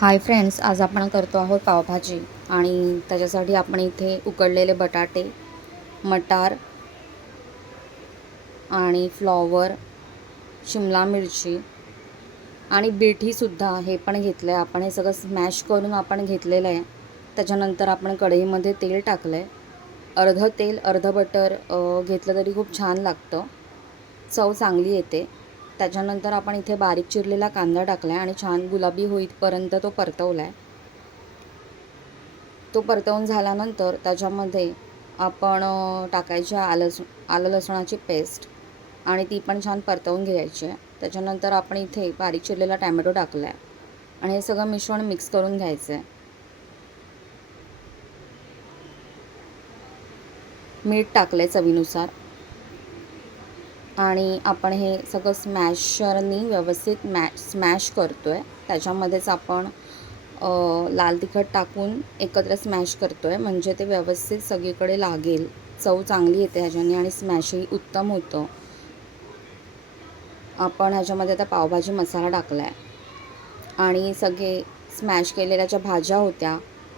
Hi friends, आज आपण करतो आहोत पावभाजी आणि त्याच्यासाठी आपण इथे उकडलेले बटाटे, मटार आणि फ्लॉवर, शिमला मिरची आणि बीटहीसुद्धा हे पण घेतलं आहे. आपण हे सगळं स्मॅश करून आपण घेतलेलं आहे. त्याच्यानंतर आपण कढईमध्ये तेल टाकलं आहे. अर्धं तेल अर्धं बटर घेतलं तरी खूप छान लागतं, चव चांगली येते. त्याच्यानंतर आपण इथे बारीक चिरलेला कांदा टाकला आहे आणि छान गुलाबी होईपर्यंत तो परतवला आहे. तो परतवून झाल्यानंतर त्याच्यामध्ये आपण टाकायची आलं लसणाची पेस्ट आणि ती पण छान परतवून घ्यायची आहे. त्याच्यानंतर आपण इथे बारीक चिरलेला टॅमॅटो टाकला आहे आणि हे सगळं मिश्रण मिक्स करून घ्यायचं आहे. मीठ टाकलं आहे चवीनुसार आणि आपण हे सगळं स्मॅशरनी व्यवस्थित स्मॅश करतो आहे. त्याच्यामध्येच आपण लाल तिखट टाकून एकत्र स्मॅश करतो आहे, म्हणजे ते व्यवस्थित सगळीकडे लागेल. चव चांगली येते ह्याच्याने आणि स्मॅशही उत्तम होतं. आपण ह्याच्यामध्ये आता पावभाजी मसाला टाकला आहे आणि सगळे स्मॅश केलेल्या ज्या भाज्या होत्या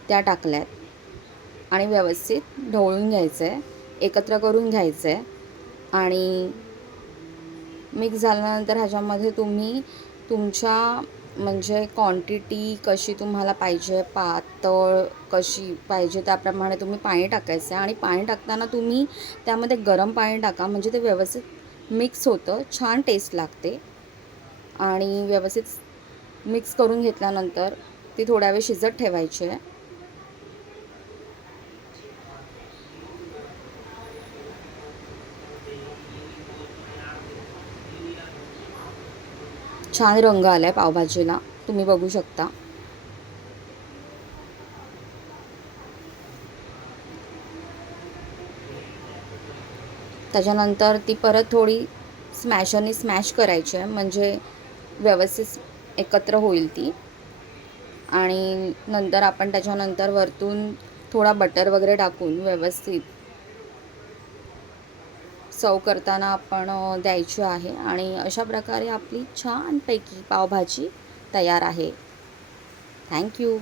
त्या टाकल्यात आणि व्यवस्थित ढवळून घ्यायचं आहे, एकत्र करून घ्यायचं आहे. आणि मिक्स झाल्यानंतर ह्याच्यामध्ये तुम्ही तुमच्या म्हणजे क्वांटिटी कशी तुम्हाला पाहिजे, पातळ कशी पाहिजे त्याप्रमाणे तुम्ही पाणी टाकायचं आहे आणि पाणी टाकताना तुम्ही त्यामध्ये गरम पाणी टाका, म्हणजे ते व्यवस्थित मिक्स होतं, छान टेस्ट लागते. आणि व्यवस्थित मिक्स करून घेतल्यानंतर ती थोड्या वेळ शिजत ठेवायची आहे. छान रंग आला आहे पावभाजीला, तुम्ही बघू शकता. त्याच्यानंतर ती परत थोडी स्मॅशरनी स्मॅश करायची आहे, म्हणजे व्यवस्थित एकत्र होईल ती. आणि नंतर आपण त्याच्यानंतर वरतून थोडा बटर वगैरे टाकून व्यवस्थित सर्व करताना आपण द्यायची आहे. आणि अशा प्रकारे आपली छानपैकी पावभाजी तयार आहे. थँक्यू.